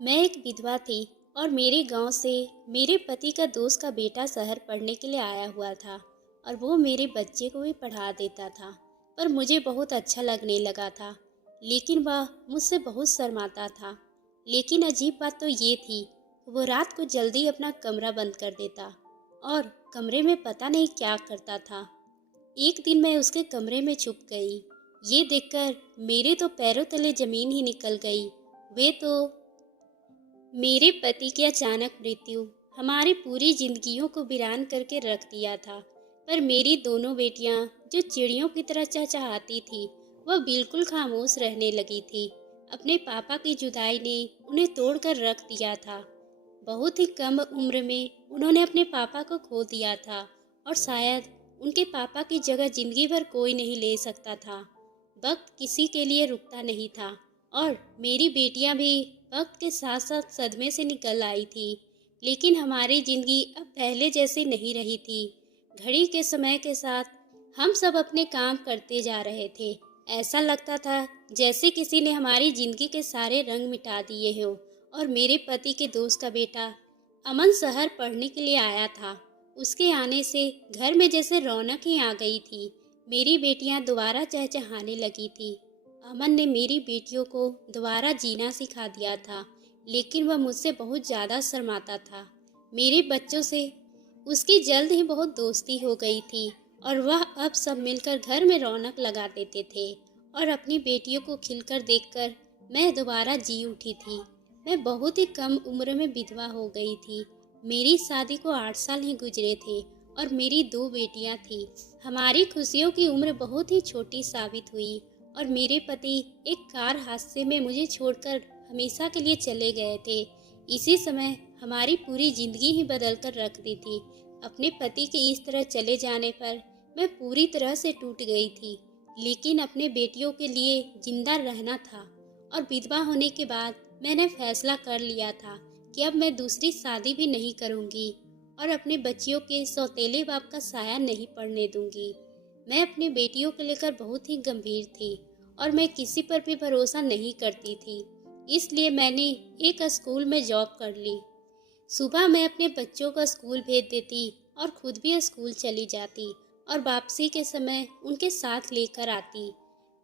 मैं एक विधवा थी और मेरे गांव से मेरे पति का दोस्त का बेटा शहर पढ़ने के लिए आया हुआ था और वो मेरे बच्चे को भी पढ़ा देता था। पर मुझे बहुत अच्छा लगने लगा था, लेकिन वह मुझसे बहुत शर्माता था। लेकिन अजीब बात तो ये थी, वो रात को जल्दी अपना कमरा बंद कर देता और कमरे में पता नहीं क्या करता था। एक दिन मैं उसके कमरे में छुप गई। ये देखकर मेरे तो पैरों तले जमीन ही निकल गई। वे तो मेरे पति की अचानक मृत्यु हमारी पूरी जिंदगियों को वीरान करके रख दिया था। पर मेरी दोनों बेटियां जो चिड़ियों की तरह चहचहाती थी, वह बिल्कुल खामोश रहने लगी थी। अपने पापा की जुदाई ने उन्हें तोड़कर रख दिया था। बहुत ही कम उम्र में उन्होंने अपने पापा को खो दिया था और शायद उनके पापा की जगह जिंदगी भर कोई नहीं ले सकता था। वक्त किसी के लिए रुकता नहीं था और मेरी बेटियां भी वक्त के साथ साथ सदमे से निकल आई थी। लेकिन हमारी जिंदगी अब पहले जैसी नहीं रही थी। घड़ी के समय के साथ हम सब अपने काम करते जा रहे थे। ऐसा लगता था जैसे किसी ने हमारी जिंदगी के सारे रंग मिटा दिए हो। और मेरे पति के दोस्त का बेटा अमन शहर पढ़ने के लिए आया था। उसके आने से घर में जैसे रौनक ही आ गई थी। मेरी बेटियां दोबारा चहचहाने लगी थी। अमन ने मेरी बेटियों को दोबारा जीना सिखा दिया था, लेकिन वह मुझसे बहुत ज़्यादा शर्माता था। मेरे बच्चों से उसकी जल्द ही बहुत दोस्ती हो गई थी और वह अब सब मिलकर घर में रौनक लगा देते थे। और अपनी बेटियों को खिलकर देखकर मैं दोबारा जी उठी थी। मैं बहुत ही कम उम्र में विधवा हो गई थी। मेरी शादी को 8 साल ही गुजरे थे और मेरी 2 बेटियां थी। हमारी खुशियों की उम्र बहुत ही छोटी साबित हुई और मेरे पति एक कार हादसे में मुझे छोड़कर हमेशा के लिए चले गए थे। इसी समय हमारी पूरी जिंदगी ही बदल कर रख दी थी। अपने पति के इस तरह चले जाने पर मैं पूरी तरह से टूट गई थी, लेकिन अपने बेटियों के लिए जिंदा रहना था। और विधवा होने के बाद मैंने फैसला कर लिया था कि अब मैं दूसरी शादी भी नहीं करूंगी और अपने बच्चियों के सौतेले बाप का साया नहीं पड़ने दूंगी। मैं अपनी बेटियों को लेकर बहुत ही गंभीर थी और मैं किसी पर भी भरोसा नहीं करती थी। इसलिए मैंने एक स्कूल में जॉब कर ली। सुबह मैं अपने बच्चों को स्कूल भेज देती और खुद भी स्कूल चली जाती और वापसी के समय उनके साथ लेकर आती।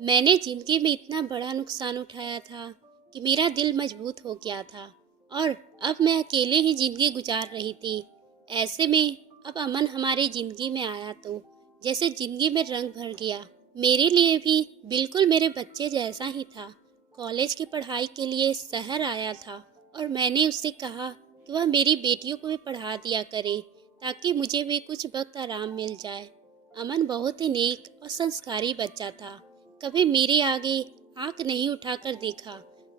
मैंने जिंदगी में इतना बड़ा नुकसान उठाया था कि मेरा दिल मजबूत हो गया था और अब मैं अकेले ही जिंदगी गुजार रही थी। ऐसे में अब अमन हमारी जिंदगी में आया तो जैसे जिंदगी में रंग भर गया। मेरे लिए भी बिल्कुल मेरे बच्चे जैसा ही था। कॉलेज की पढ़ाई के लिए शहर आया था और मैंने उससे कहा कि वह मेरी बेटियों को भी पढ़ा दिया करे ताकि मुझे भी कुछ वक्त आराम मिल जाए। अमन बहुत ही नेक और संस्कारी बच्चा था। कभी मेरे आगे आंख नहीं उठाकर देखा,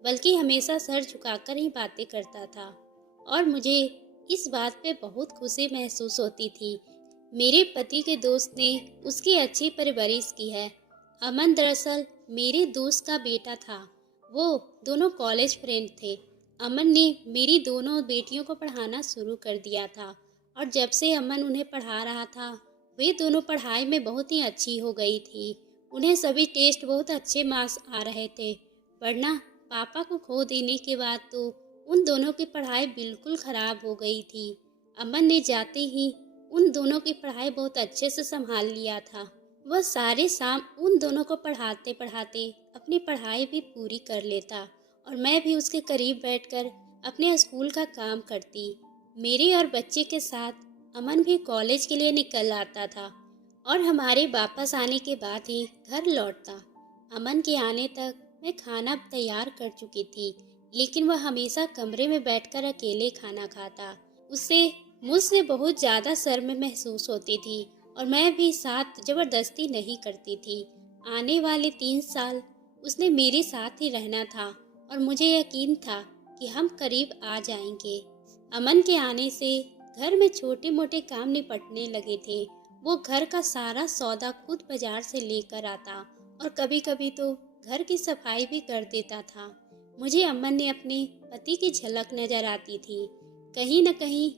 बल्कि हमेशा सर झुकाकर ही बातें करता था और मुझे इस बात पे बहुत खुशी महसूस होती थी। मेरे पति के दोस्त ने उसकी अच्छी परवरिश की है। अमन दरअसल मेरे दोस्त का बेटा था। वो दोनों कॉलेज फ्रेंड थे। अमन ने मेरी दोनों बेटियों को पढ़ाना शुरू कर दिया था और जब से अमन उन्हें पढ़ा रहा था, वे दोनों पढ़ाई में बहुत ही अच्छी हो गई थी। उन्हें सभी टेस्ट बहुत अच्छे मार्क्स आ रहे थे, वरना पापा को खो देने के बाद तो उन दोनों की पढ़ाई बिल्कुल खराब हो गई थी। अमन ने जाते ही उन दोनों की पढ़ाई बहुत अच्छे से संभाल लिया था। वह सारे शाम उन दोनों को पढ़ाते पढ़ाते अपनी पढ़ाई भी पूरी कर लेता और मैं भी उसके करीब बैठकर अपने स्कूल का काम करती। मेरे और बच्चे के साथ अमन भी कॉलेज के लिए निकल आता था और हमारे वापस आने के बाद ही घर लौटता। अमन के आने तक मैं खाना तैयार कर चुकी थी, लेकिन वह हमेशा कमरे में बैठकर अकेले खाना खाता। उससे मुझसे बहुत ज़्यादा शर्म महसूस होती थी और मैं भी साथ जबरदस्ती नहीं करती थी। आने वाले 3 साल उसने मेरे साथ ही रहना था और मुझे यकीन था कि हम करीब आ जाएंगे। अमन के आने से घर में छोटे मोटे काम निपटने लगे थे। वो घर का सारा सौदा खुद बाजार से लेकर आता और कभी कभी तो घर की सफाई भी कर देता था। मुझे अमन ने अपने पति की झलक नजर आती थी। कहीं न कहीं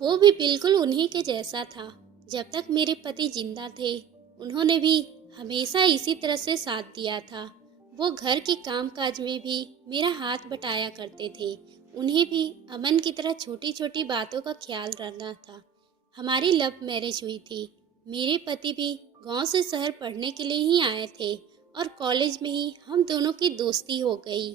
वो भी बिल्कुल उन्हीं के जैसा था। जब तक मेरे पति जिंदा थे, उन्होंने भी हमेशा इसी तरह से साथ दिया था। वो घर के कामकाज में भी मेरा हाथ बटाया करते थे उन्हें भी अमन की तरह छोटी छोटी बातों का ख्याल रखना था। हमारी लव मैरिज हुई थी। मेरे पति भी गांव से शहर पढ़ने के लिए ही आए थे और कॉलेज में ही हम दोनों की दोस्ती हो गई।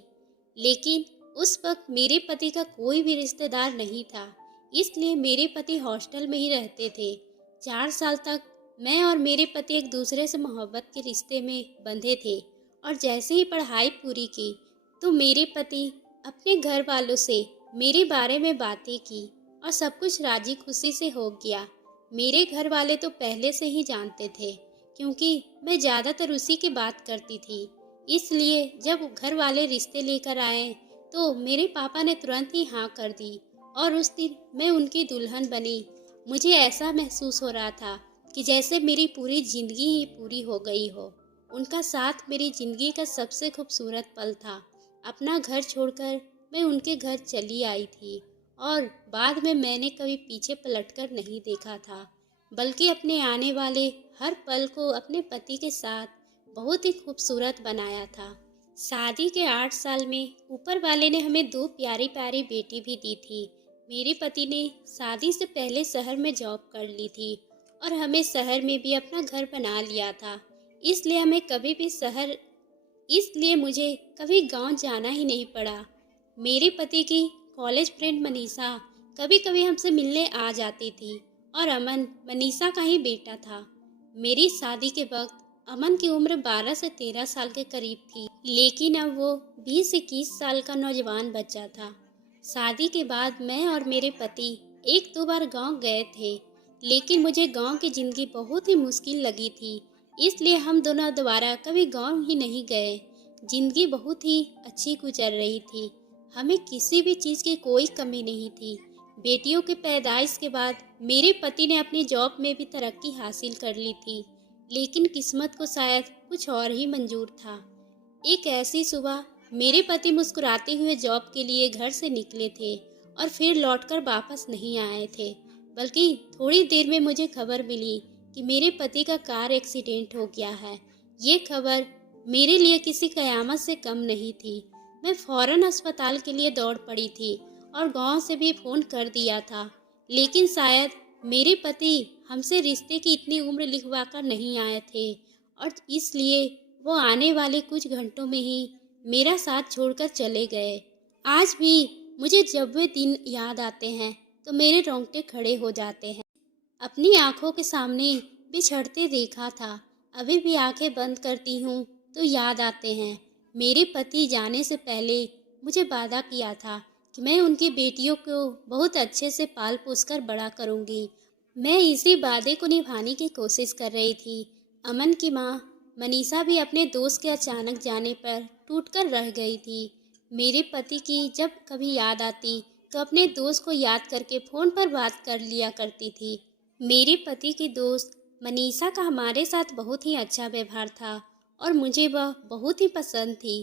लेकिन उस वक्त मेरे पति का कोई भी रिश्तेदार नहीं था, इसलिए मेरे पति हॉस्टल में ही रहते थे। 4 साल तक मैं और मेरे पति एक दूसरे से मोहब्बत के रिश्ते में बंधे थे और जैसे ही पढ़ाई पूरी की तो मेरे पति अपने घर वालों से मेरे बारे में बातें की और सब कुछ राजी खुशी से हो गया। मेरे घर वाले तो पहले से ही जानते थे, क्योंकि मैं ज़्यादातर उसी की बात करती थी। इसलिए जब घर वाले रिश्ते लेकर आए तो मेरे पापा ने तुरंत ही हाँ कर दी और उस दिन मैं उनकी दुल्हन बनी। मुझे ऐसा महसूस हो रहा था कि जैसे मेरी पूरी ज़िंदगी ही पूरी हो गई हो। उनका साथ मेरी ज़िंदगी का सबसे खूबसूरत पल था। अपना घर छोड़कर मैं उनके घर चली आई थी और बाद में मैंने कभी पीछे पलटकर नहीं देखा था, बल्कि अपने आने वाले हर पल को अपने पति के साथ बहुत ही खूबसूरत बनाया था। शादी के 8 साल में ऊपर वाले ने हमें 2 प्यारी प्यारी बेटी भी दी थी। मेरे पति ने शादी से पहले शहर में जॉब कर ली थी और हमें शहर में भी अपना घर बना लिया था। इसलिए हमें कभी भी शहर इसलिए मुझे कभी गांव जाना ही नहीं पड़ा। मेरे पति की कॉलेज फ्रेंड मनीषा कभी कभी हमसे मिलने आ जाती थी और अमन मनीषा का ही बेटा था। मेरी शादी के वक्त अमन की उम्र 12 से 13 साल के करीब थी, लेकिन अब वो 20-21 साल का नौजवान बच्चा था। शादी के बाद मैं और मेरे पति 1-2 बार गांव गए थे, लेकिन मुझे गांव की ज़िंदगी बहुत ही मुश्किल लगी थी, इसलिए हम दोनों दोबारा कभी गांव ही नहीं गए। ज़िंदगी बहुत ही अच्छी गुजर रही थी, हमें किसी भी चीज़ की कोई कमी नहीं थी। बेटियों के पैदाइश के बाद मेरे पति ने अपनी जॉब में भी तरक्की हासिल कर ली थी, लेकिन किस्मत को शायद कुछ और ही मंजूर था। एक ऐसी सुबह मेरे पति मुस्कुराते हुए जॉब के लिए घर से निकले थे और फिर लौटकर वापस नहीं आए थे, बल्कि थोड़ी देर में मुझे खबर मिली कि मेरे पति का कार एक्सीडेंट हो गया है। ये खबर मेरे लिए किसी कयामत से कम नहीं थी। मैं फौरन अस्पताल के लिए दौड़ पड़ी थी और गांव से भी फ़ोन कर दिया था, लेकिन शायद मेरे पति हमसे रिश्ते की इतनी उम्र लिखवा कर नहीं आए थे और इसलिए वो आने वाले कुछ घंटों में ही मेरा साथ छोड़कर चले गए। आज भी मुझे जब वे दिन याद आते हैं तो मेरे रोंगटे खड़े हो जाते हैं। अपनी आंखों के सामने बिछड़ते देखा था, अभी भी आंखें बंद करती हूँ तो याद आते हैं। मेरे पति जाने से पहले मुझे वादा किया था कि मैं उनकी बेटियों को बहुत अच्छे से पाल पोस कर बड़ा करूँगी। मैं इसी वादे को निभाने की कोशिश कर रही थी। अमन की माँ मनीषा भी अपने दोस्त के अचानक जाने पर टूटकर रह गई थी। मेरे पति की जब कभी याद आती तो अपने दोस्त को याद करके फ़ोन पर बात कर लिया करती थी। मेरे पति की दोस्त मनीषा का हमारे साथ बहुत ही अच्छा व्यवहार था और मुझे वह बहुत ही पसंद थी।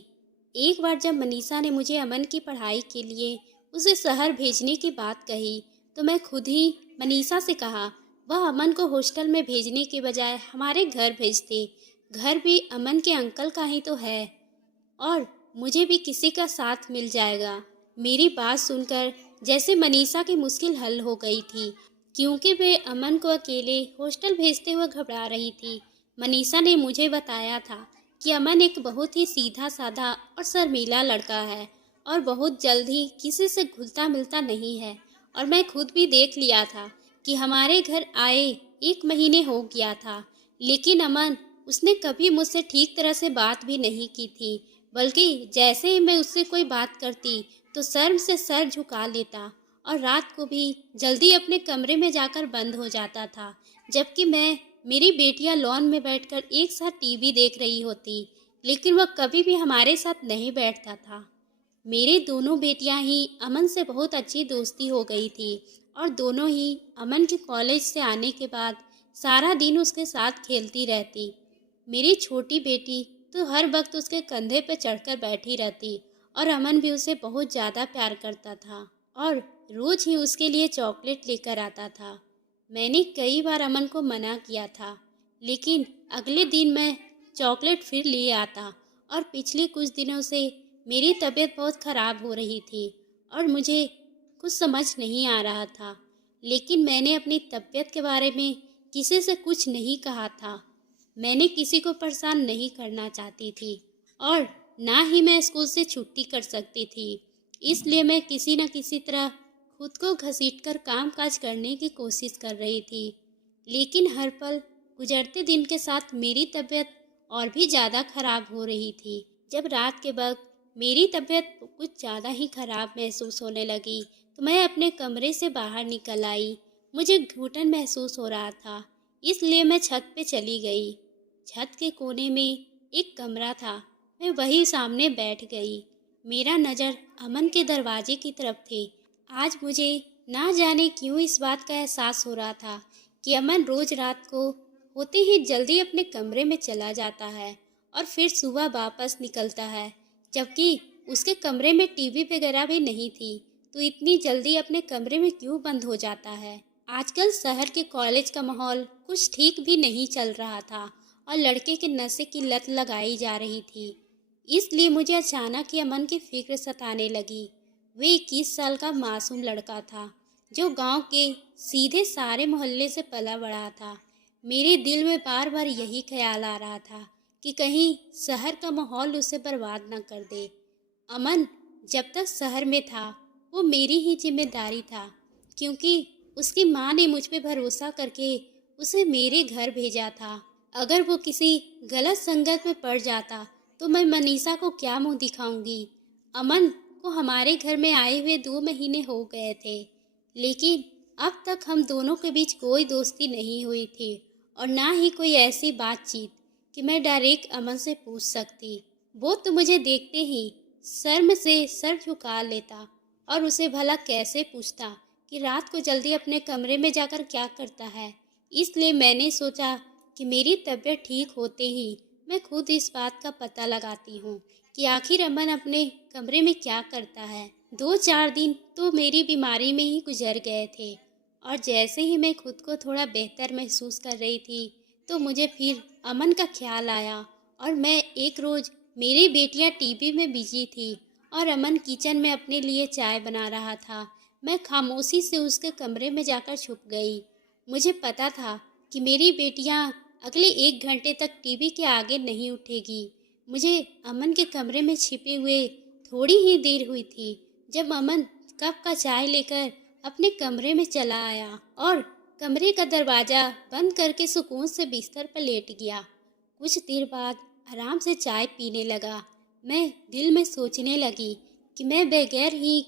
एक बार जब मनीषा ने मुझे अमन की पढ़ाई के लिए उसे शहर भेजने की बात कही तो मैं खुद ही मनीषा से कहा वह अमन को हॉस्टल में भेजने के बजाय हमारे घर भेजते। घर भी अमन के अंकल का ही तो है और मुझे भी किसी का साथ मिल जाएगा। मेरी बात सुनकर जैसे मनीषा की मुश्किल हल हो गई थी, क्योंकि वे अमन को अकेले हॉस्टल भेजते हुए घबरा रही थी। मनीषा ने मुझे बताया था कि अमन एक बहुत ही सीधा साधा और शर्मीला लड़का है और बहुत जल्द ही किसी से घुलता मिलता नहीं है। और मैं खुद भी देख लिया था कि हमारे घर आए 1 महीने हो गया था, लेकिन अमन उसने कभी मुझसे ठीक तरह से बात भी नहीं की थी, बल्कि जैसे ही मैं उससे कोई बात करती तो शर्म से सर झुका लेता और रात को भी जल्दी अपने कमरे में जाकर बंद हो जाता था, जबकि मैं मेरी बेटियां लॉन में बैठकर एक साथ टीवी देख रही होती, लेकिन वह कभी भी हमारे साथ नहीं बैठता था। मेरी दोनों बेटियां ही अमन से बहुत अच्छी दोस्ती हो गई थी और दोनों ही अमन के कॉलेज से आने के बाद सारा दिन उसके साथ खेलती रहती। मेरी छोटी बेटी तो हर वक्त उसके कंधे पर चढ़कर बैठी रहती और अमन भी उसे बहुत ज़्यादा प्यार करता था और रोज़ ही उसके लिए चॉकलेट लेकर आता था। मैंने कई बार अमन को मना किया था, लेकिन अगले दिन मैं चॉकलेट फिर लिए आता और पिछले कुछ दिनों से मेरी तबीयत बहुत ख़राब हो रही थी और मुझे कुछ समझ नहीं आ रहा था। लेकिन मैंने अपनी तबीयत के बारे में किसी से कुछ नहीं कहा था। मैंने किसी को परेशान नहीं करना चाहती थी और ना ही मैं स्कूल से छुट्टी कर सकती थी। इसलिए मैं किसी न किसी तरह खुद को घसीटकर कामकाज करने की कोशिश कर रही थी। लेकिन हर पल गुजरते दिन के साथ मेरी तबीयत और भी ज़्यादा खराब हो रही थी। जब रात के वक्त मेरी तबीयत कुछ ज़्यादा ही खराब महसूस होने लगी तो मैं अपने कमरे से बाहर निकल आई। मुझे घुटन महसूस हो रहा था, इसलिए मैं छत पे चली गई। छत के कोने में एक कमरा था, मैं वही सामने बैठ गई। मेरा नज़र अमन के दरवाजे की तरफ थी। आज मुझे ना जाने क्यों इस बात का एहसास हो रहा था कि अमन रोज रात को होते ही जल्दी अपने कमरे में चला जाता है और फिर सुबह वापस निकलता है, जबकि उसके कमरे में टीवी वगैरह भी नहीं थी। तो इतनी जल्दी अपने कमरे में क्यों बंद हो जाता है। आजकल शहर के कॉलेज का माहौल कुछ ठीक भी नहीं चल रहा था और लड़के के नशे की लत लगाई जा रही थी। इसलिए मुझे अचानक ही अमन की फिक्र सताने लगी। वे 21 साल का मासूम लड़का था जो गांव के सीधे सारे मोहल्ले से पला बड़ा था। मेरे दिल में बार बार यही ख्याल आ रहा था कि कहीं शहर का माहौल उसे बर्बाद न कर दे। अमन जब तक शहर में था वो मेरी ही जिम्मेदारी था, क्योंकि उसकी माँ ने मुझ पे भरोसा करके उसे मेरे घर भेजा था। अगर वो किसी गलत संगत में पड़ जाता तो मैं मनीषा को क्या मुंह दिखाऊंगी। अमन को हमारे घर में आए हुए 2 महीने हो गए थे, लेकिन अब तक हम दोनों के बीच कोई दोस्ती नहीं हुई थी और ना ही कोई ऐसी बातचीत कि मैं डायरेक्ट अमन से पूछ सकती। वो तो मुझे देखते ही शर्म से सर झुका लेता और उसे भला कैसे पूछता कि रात को जल्दी अपने कमरे में जाकर क्या करता है। इसलिए मैंने सोचा कि मेरी तबीयत ठीक होते ही मैं खुद इस बात का पता लगाती हूँ कि आखिर अमन अपने कमरे में क्या करता है। 2-4 दिन तो मेरी बीमारी में ही गुजर गए थे और जैसे ही मैं खुद को थोड़ा बेहतर महसूस कर रही थी तो मुझे फिर अमन का ख्याल आया। और मैं एक रोज़ मेरी बेटियां टीवी में बिजी थी और अमन किचन में अपने लिए चाय बना रहा था। मैं खामोशी से उसके कमरे में जाकर छुप गई। मुझे पता था कि मेरी बेटियां अगले 1 घंटे तक टीवी के आगे नहीं उठेगी। मुझे अमन के कमरे में छिपे हुए थोड़ी ही देर हुई थी जब अमन कप का चाय लेकर अपने कमरे में चला आया और कमरे का दरवाज़ा बंद करके सुकून से बिस्तर पर लेट गया। कुछ देर बाद आराम से चाय पीने लगा। मैं दिल में सोचने लगी कि मैं बगैर ही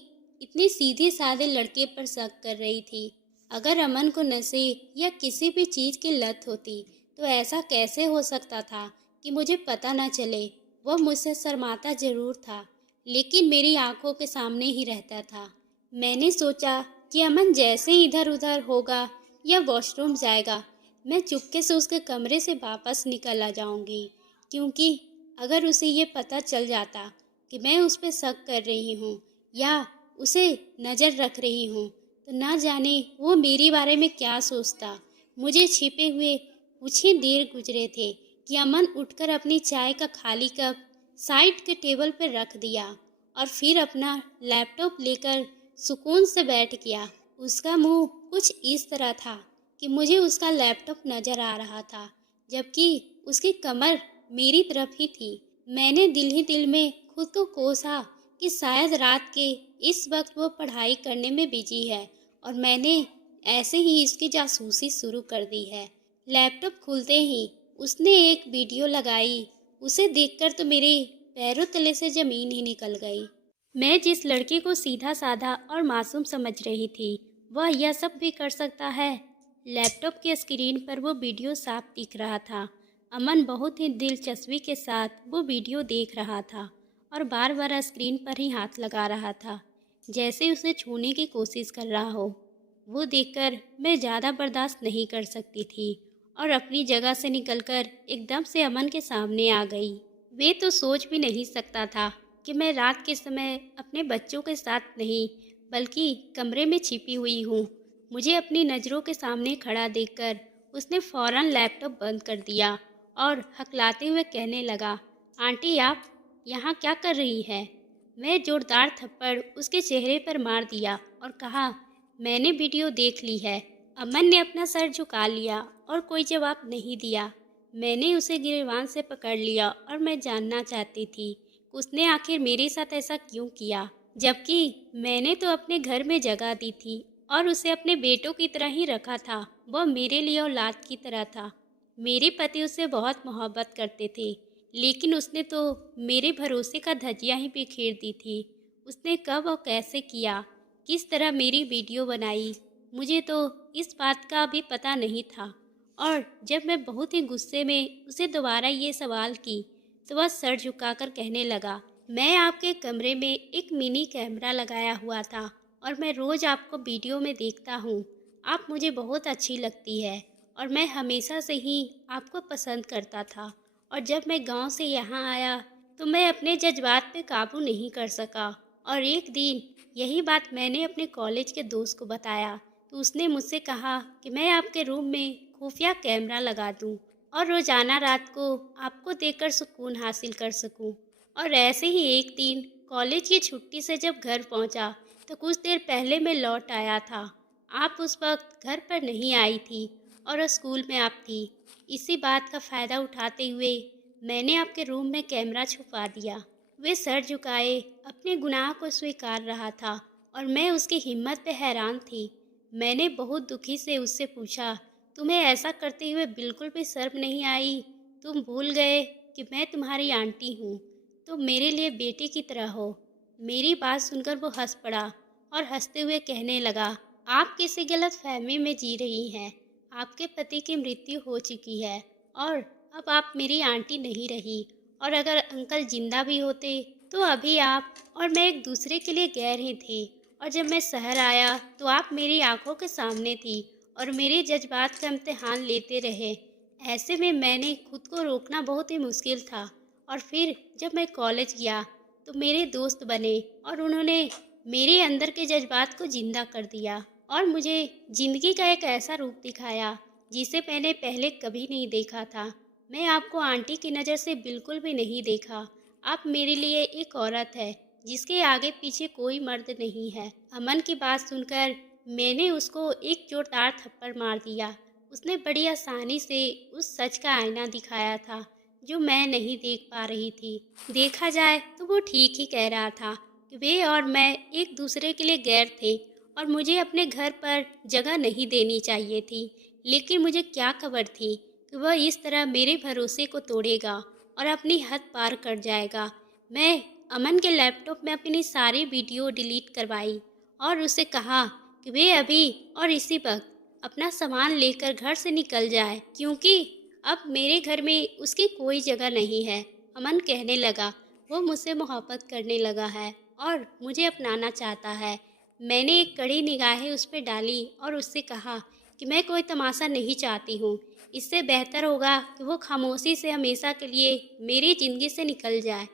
इतने सीधे साधे लड़के पर शक कर रही थी। अगर अमन को नशे या किसी भी चीज़ की लत होती तो ऐसा कैसे हो सकता था कि मुझे पता न चले। वह मुझसे शर्माता जरूर था, लेकिन मेरी आंखों के सामने ही रहता था। मैंने सोचा कि अमन जैसे ही इधर उधर होगा या वॉशरूम जाएगा, मैं चुपके से उसके कमरे से वापस निकल आ जाऊंगी, क्योंकि अगर उसे ये पता चल जाता कि मैं उस पर शक कर रही हूँ या उसे नज़र रख रही हूँ तो ना जाने वो मेरे बारे में क्या सोचता। मुझे छिपे हुए कुछ ही देर गुजरे थे कि अमन उठकर अपनी चाय का खाली कप साइड के टेबल पर रख दिया और फिर अपना लैपटॉप लेकर सुकून से बैठ गया। उसका मुंह कुछ इस तरह था कि मुझे उसका लैपटॉप नज़र आ रहा था, जबकि उसकी कमर मेरी तरफ ही थी। मैंने दिल ही दिल में खुद को कोसा कि शायद रात के इस वक्त वो पढ़ाई करने में बिजी है और मैंने ऐसे ही इसकी जासूसी शुरू कर दी है। लैपटॉप खुलते ही उसने एक वीडियो लगाई। उसे देखकर तो मेरे पैरों तले से ज़मीन ही निकल गई। मैं जिस लड़के को सीधा साधा और मासूम समझ रही थी वह यह सब भी कर सकता है। लैपटॉप के स्क्रीन पर वो वीडियो साफ दिख रहा था। अमन बहुत ही दिलचस्पी के साथ वो वीडियो देख रहा था और बार बार स्क्रीन पर ही हाथ लगा रहा था, जैसे उसे छूने की कोशिश कर रहा हो। वो देखकर मैं ज़्यादा बर्दाश्त नहीं कर सकती थी और अपनी जगह से निकलकर एकदम से अमन के सामने आ गई। वे तो सोच भी नहीं सकता था कि मैं रात के समय अपने बच्चों के साथ नहीं बल्कि कमरे में छिपी हुई हूँ। मुझे अपनी नज़रों के सामने खड़ा देखकर उसने फ़ौरन लैपटॉप बंद कर दिया और हकलाते हुए कहने लगा, आंटी आप यहाँ क्या कर रही है? मैं जोरदार थप्पड़ उसके चेहरे पर मार दिया और कहा, मैंने वीडियो देख ली है। अमन ने अपना सर झुका लिया और कोई जवाब नहीं दिया। मैंने उसे गिरबान से पकड़ लिया और मैं जानना चाहती थी कि उसने आखिर मेरे साथ ऐसा क्यों किया, जबकि मैंने तो अपने घर में जगह दी थी और उसे अपने बेटों की तरह ही रखा था। वह मेरे लिए औलाद की तरह था। मेरे पति उससे बहुत मोहब्बत करते थे, लेकिन उसने तो मेरे भरोसे का धज्जियां ही बिखेर दी थी। उसने कब और कैसे किया, किस तरह मेरी वीडियो बनाई, मुझे तो इस बात का भी पता नहीं था। और जब मैं बहुत ही गुस्से में उसे दोबारा ये सवाल की तो वह सर झुकाकर कहने लगा, मैं आपके कमरे में एक मिनी कैमरा लगाया हुआ था और मैं रोज़ आपको वीडियो में देखता हूँ। आप मुझे बहुत अच्छी लगती है और मैं हमेशा से ही आपको पसंद करता था। और जब मैं गांव से यहाँ आया तो मैं अपने जज्बात पे काबू नहीं कर सका और एक दिन यही बात मैंने अपने कॉलेज के दोस्त को बताया तो उसने मुझसे कहा कि मैं आपके रूम में खुफिया कैमरा लगा दूं और रोज़ाना रात को आपको देखकर सुकून हासिल कर सकूं। और ऐसे ही एक दिन कॉलेज की छुट्टी से जब घर पहुंचा तो कुछ देर पहले मैं लौट आया था। आप उस वक्त घर पर नहीं आई थी और स्कूल में आप थी। इसी बात का फ़ायदा उठाते हुए मैंने आपके रूम में कैमरा छुपा दिया। वे सर झुकाए अपने गुनाह को स्वीकार रहा था और मैं उसकी हिम्मत पे हैरान थी। मैंने बहुत दुखी से उससे पूछा, तुम्हें ऐसा करते हुए बिल्कुल भी शर्म नहीं आई? तुम भूल गए कि मैं तुम्हारी आंटी हूँ, तुम मेरे लिए बेटी की तरह हो। मेरी बात सुनकर वो हंस पड़ा और हंसते हुए कहने लगा, आप किसी गलत फहमी में जी रही हैं। आपके पति की मृत्यु हो चुकी है और अब आप मेरी आंटी नहीं रही। और अगर अंकल जिंदा भी होते तो अभी आप और मैं एक दूसरे के लिए गैर ही थे। और जब मैं शहर आया तो आप मेरी आंखों के सामने थी और मेरे जज्बात का इम्तिहान लेते रहे। ऐसे में मैंने खुद को रोकना बहुत ही मुश्किल था। और फिर जब मैं कॉलेज गया तो मेरे दोस्त बने और उन्होंने मेरे अंदर के जज्बात को जिंदा कर दिया और मुझे ज़िंदगी का एक ऐसा रूप दिखाया जिसे मैंने पहले कभी नहीं देखा था। मैं आपको आंटी की नज़र से बिल्कुल भी नहीं देखा। आप मेरे लिए एक औरत है जिसके आगे पीछे कोई मर्द नहीं है। अमन की बात सुनकर मैंने उसको एक जोरदार थप्पड़ मार दिया। उसने बड़ी आसानी से उस सच का आईना दिखाया था जो मैं नहीं देख पा रही थी। देखा जाए तो वो ठीक ही कह रहा था कि वे और मैं एक दूसरे के लिए गैर थे और मुझे अपने घर पर जगह नहीं देनी चाहिए थी। लेकिन मुझे क्या खबर थी कि वह इस तरह मेरे भरोसे को तोड़ेगा और अपनी हद पार कर जाएगा। मैं अमन के लैपटॉप में अपनी सारी वीडियो डिलीट करवाई और उसे कहा कि वे अभी और इसी वक्त अपना सामान लेकर घर से निकल जाए, क्योंकि अब मेरे घर में उसकी कोई जगह नहीं है। अमन कहने लगा, वो मुझसे मोहब्बत करने लगा है और मुझे अपनाना चाहता है। मैंने एक कड़ी निगाहें उस पर डाली और उससे कहा कि मैं कोई तमाशा नहीं चाहती हूँ। इससे बेहतर होगा कि वो खामोशी से हमेशा के लिए मेरी ज़िंदगी से निकल जाए।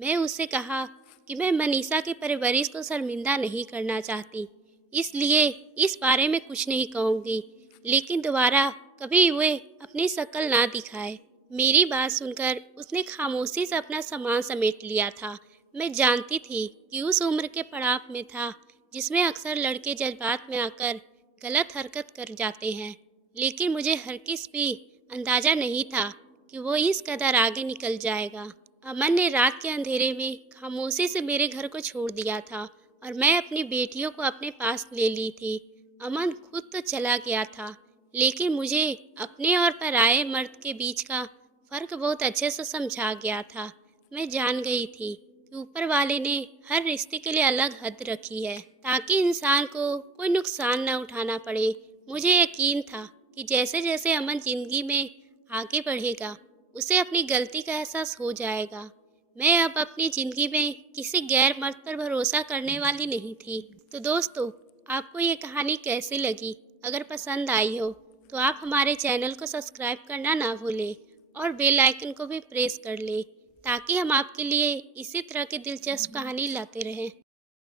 मैं उससे कहा कि मैं मनीषा की परवरिश को शर्मिंदा नहीं करना चाहती, इसलिए इस बारे में कुछ नहीं कहूँगी, लेकिन दोबारा कभी वे अपनी शक्ल ना दिखाए। मेरी बात सुनकर उसने खामोशी से अपना सामान समेट लिया था। मैं जानती थी कि उस उम्र के पड़ाव में था जिसमें अक्सर लड़के जज्बात में आकर गलत हरकत कर जाते हैं, लेकिन मुझे हरगिज़ भी अंदाज़ा नहीं था कि वो इस कदर आगे निकल जाएगा। अमन ने रात के अंधेरे में खामोशी से मेरे घर को छोड़ दिया था और मैं अपनी बेटियों को अपने पास ले ली थी। अमन खुद तो चला गया था, लेकिन मुझे अपने और पराये मर्द के बीच का फ़र्क बहुत अच्छे से समझा गया था। मैं जान गई थी कि ऊपर वाले ने हर रिश्ते के लिए अलग हद रखी है ताकि इंसान को कोई नुकसान न उठाना पड़े। मुझे यकीन था कि जैसे जैसे अमन ज़िंदगी में आगे बढ़ेगा उसे अपनी गलती का एहसास हो जाएगा। मैं अब अपनी ज़िंदगी में किसी गैर मर्द पर भरोसा करने वाली नहीं थी। तो दोस्तों, आपको ये कहानी कैसी लगी? अगर पसंद आई हो तो आप हमारे चैनल को सब्सक्राइब करना ना भूलें और बेल आइकन को भी प्रेस कर लें ताकि हम आपके लिए इसी तरह की दिलचस्प कहानी लाते रहें।